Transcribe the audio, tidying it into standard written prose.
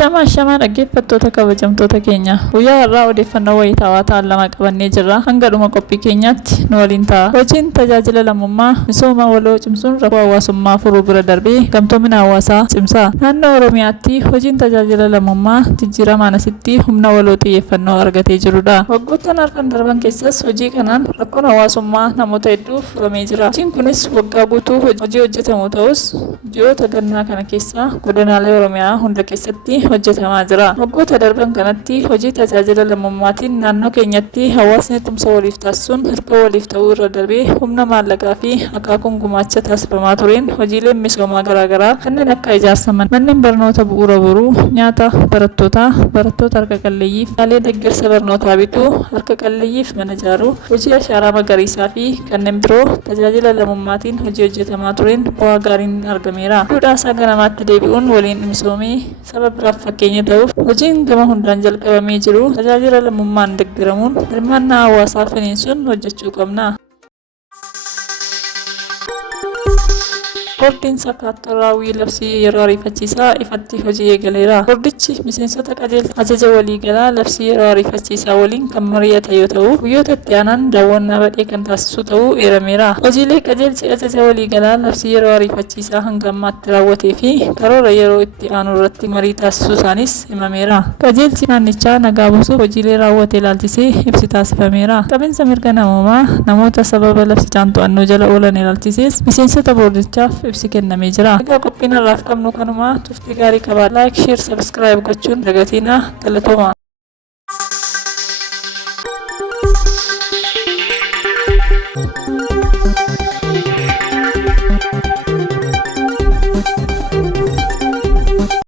Ashama dhaggeeffattoota kabajamtoota keenya. Guyyaa har'aa odeeffannoo wayitaawaa ta'an lama qabannee jirra. Hanga dhuma qophii keenyaatti nu waliin ta'a. Hojiin tajaajila lammummaa misooma waloo cimsuun rakkoo hawaasummaa furuu bira darbee gamtoomina hawaasaa cimsa. Naannoo Oromiyaatti hojiin tajaajila lammummaa jijjiiramaan asitti humna waloo xiyyeeffannoo argatee jirudha. Waggoottan arfan darban keessas hojii kanaan rakkoon hawaasummaa namoota hedduuf furamee jira. Hojiin kunis waggaa guutuu hojii hojjetamu ta'us ji'oota gannaa kana keessa godinaalee Oromiyaa hunda keessatti hojjetamaa jira. Waggoota darban kanatti hojii tajaajila lammummaatiin naannoo keenyatti hawaasni tumsa waliif taasisuun hirkoo waliif ta'uu irra darbee humna maallaqaa fi akaakuun gumaacha taasifamaa tureen hojiileen misoomaa garaagaraa kanneen akka ijaarsa manneen barnoota bu'uura boruu, nyaata barattoota harka qalleeyyiif, yaalee deeggarsa barnootaa bituu, harka qalleeyyiif mana ijaaruu, hojii ashaaraa magariisaa fi kanneen biroo tajaajila lammummaatiin hojii hojjetamaa tureen bu'aa gaariin argameera. Duudhaasaa ganamaatti deebi'uun waliin misoomee saba biraaf fakkeenya ta'uuf hojiin gama hundaan jalqabamee jiru tajaajila lammummaan deeggaramuun hirmaannaa hawaasaa finiinsuun hojjechuu qabna. Boordiin sakkaattoraawwii labsii yeroo ariifachiisaa ifatti hojii eegaleera. Boordichi miseensota qajeelcha ajaja waliigalaa labsii yeroo ariifachiisaa waliin kan mari'ate yoo ta'u, guyyoota itti aanan daawwannaa badhee kan taasisu ta'uu eerameera. Hojiilee qajeelchi ajaja waliigalaa labsii yeroo ariifachiisaa hanga ammaatti raawwatee fi karoora yeroo itti aanu irratti marii taasisuu isaanis himameera. Qajeelchi naannichaa nagaa buusuuf hojiilee raawwate ilaalchisee ibsi taasifameera. Qabiinsa mirga namoomaa namoota sababa labsichaan to'annoo jala oolan ilaalchisees miseensota boordichaaf ibsi kennamee jira. Egaa qophiin har'aaf qabnu kanuma. Turtii gaarii qabaa. Like, share, subscribe gochuun dagatiina. Galatooma.